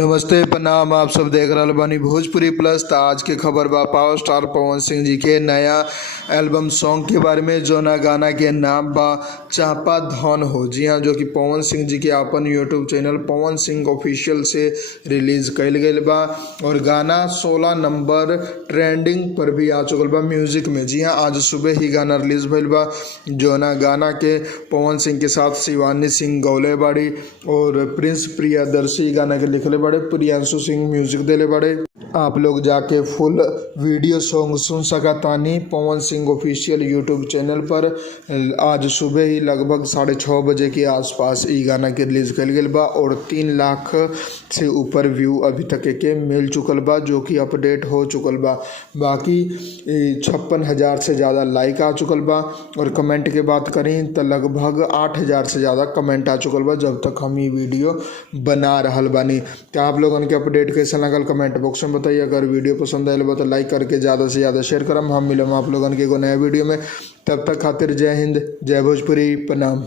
नमस्ते प्रणाम। आप सब देख रहे बानी भोजपुरी प्लस। तो आज के खबर बा पावर स्टार पवन सिंह जी के नया एल्बम सॉन्ग के बारे में, जो ना गाना के नाम बा चापा धन हो। जी हाँ, जो कि पवन सिंह जी के अपन YouTube channel Pawan Singh official से रिलीज कल गई बा और गाना 16 नंबर ट्रेंडिंग पर भी आ चुकल बा म्यूजिक में। जी हाँ, आज सुबह ही गाना रिलीज भइल बा। जो ना गाना के पवन सिंह के साथ शिवानी सिंह गौले बाड़ी और प्रिंस प्रियदर्शी गाना के लिखले बड़े, प्रियांशु सिंह म्यूजिक देले बड़े। आप लोग जाके फुल वीडियो सॉन्ग सुन सका तानी Pawan Singh official YouTube channel पर। आज सुबह ही लगभग 6:30 बजे के आसपास ई गाना के रिलीज कल गई बा और 3 लाख से ऊपर व्यू अभी तक के मिल चुकल बा, जो कि अपडेट हो चुकल बा। बाकी 56,000 से ज़्यादा लाइक आ चुकल बा और कमेंट के बात करें तो लगभग 8,000 से ज़्यादा कमेंट आ चुकल बा जब तक हम ये वीडियो बना रहल बानी। तो आप लोगन के अपडेट कैसा लगल कमेंट बॉक्स में बताइए। अगर वीडियो पसंद आयल बा तो लाइक करके ज़्यादा से ज़्यादा शेयर करम। हम मिलम आप लोगन के एगो नया वीडियो में। तब तक खातिर जय हिंद, जय भोजपुरी, प्रणाम।